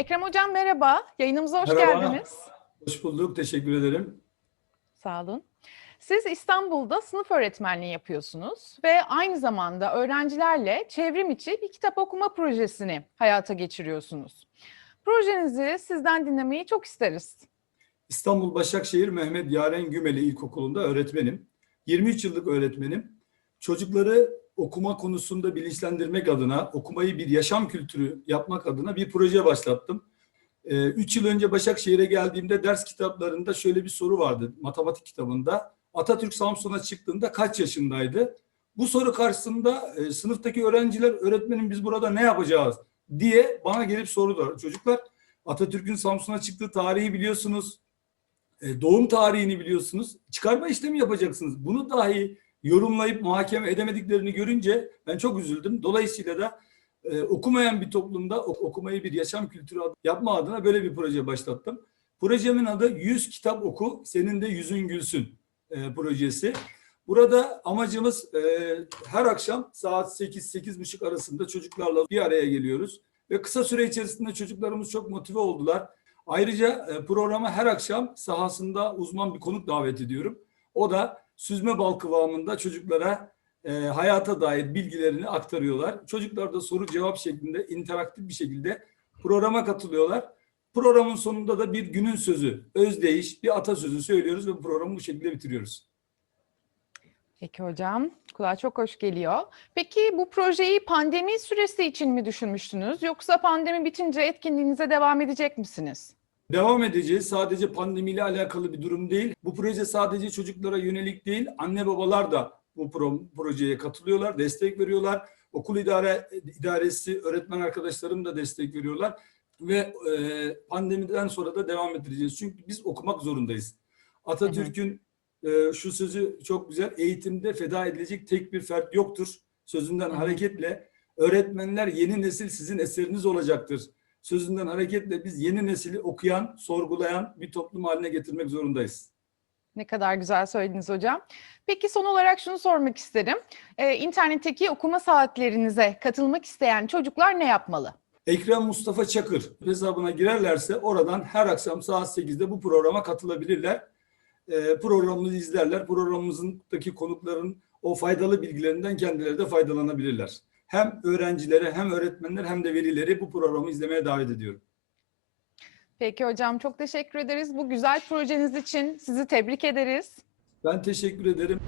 Ekrem Hocam merhaba, yayınımıza hoş Merhaba. geldiniz. Hoş bulduk. Teşekkür ederim. Sağ olun. Siz İstanbul'da sınıf öğretmenliği yapıyorsunuz ve aynı zamanda öğrencilerle çevrim içi bir kitap okuma projesini hayata geçiriyorsunuz. Projenizi sizden dinlemeyi çok isteriz. İstanbul Başakşehir Mehmet Yaren Gümeli İlkokulu'nda öğretmenim. 23 yıllık öğretmenim. Çocukları okuma konusunda bilinçlendirmek adına, okumayı bir yaşam kültürü yapmak adına bir proje başlattım. 3 yıl önce Başakşehir'e geldiğimde ders kitaplarında şöyle bir soru vardı matematik kitabında. Atatürk Samsun'a çıktığında kaç yaşındaydı? Bu soru karşısında e, sınıftaki öğrenciler öğretmenim biz burada ne yapacağız diye bana gelip sorular. Çocuklar Atatürk'ün Samsun'a çıktığı tarihi biliyorsunuz. E, doğum tarihini biliyorsunuz. Çıkarma işlemi yapacaksınız. Bunu dahi yorumlayıp muhakeme edemediklerini görünce ben çok üzüldüm. Dolayısıyla da e, okumayan bir toplumda ok- okumayı bir yaşam kültürü yapma adına böyle bir proje başlattım. Projemin adı 100 kitap oku, senin de yüzün gülsün e, projesi. Burada amacımız e, her akşam saat 8-8.30 arasında çocuklarla bir araya geliyoruz. Ve kısa süre içerisinde çocuklarımız çok motive oldular. Ayrıca e, programa her akşam sahasında uzman bir konuk davet ediyorum. O da süzme bal kıvamında çocuklara e, hayata dair bilgilerini aktarıyorlar. Çocuklar da soru cevap şeklinde interaktif bir şekilde programa katılıyorlar. Programın sonunda da bir günün sözü, özdeyiş, bir atasözü söylüyoruz ve programı bu şekilde bitiriyoruz. Peki hocam, kulağa çok hoş geliyor. Peki bu projeyi pandemi süresi için mi düşünmüştünüz yoksa pandemi bitince etkinliğinize devam edecek misiniz? Devam edeceğiz. Sadece pandemiyle alakalı bir durum değil. Bu proje sadece çocuklara yönelik değil. Anne babalar da bu pro- projeye katılıyorlar, destek veriyorlar. Okul idare idaresi, öğretmen arkadaşlarım da destek veriyorlar. Ve e, pandemiden sonra da devam edeceğiz. Çünkü biz okumak zorundayız. Atatürk'ün e, şu sözü çok güzel. Eğitimde feda edilecek tek bir fert yoktur. Sözünden Hı hı. hareketle öğretmenler yeni nesil sizin eseriniz olacaktır sözünden hareketle biz yeni nesili okuyan, sorgulayan bir toplum haline getirmek zorundayız. Ne kadar güzel söylediniz hocam. Peki son olarak şunu sormak isterim. Ee, internetteki okuma saatlerinize katılmak isteyen çocuklar ne yapmalı? Ekrem Mustafa Çakır hesabına girerlerse oradan her akşam saat 8'de bu programa katılabilirler. Ee, programımızı izlerler. Programımızdaki konukların o faydalı bilgilerinden kendileri de faydalanabilirler. Hem öğrencilere hem öğretmenler hem de velileri bu programı izlemeye davet ediyorum. Peki hocam çok teşekkür ederiz. Bu güzel projeniz için sizi tebrik ederiz. Ben teşekkür ederim.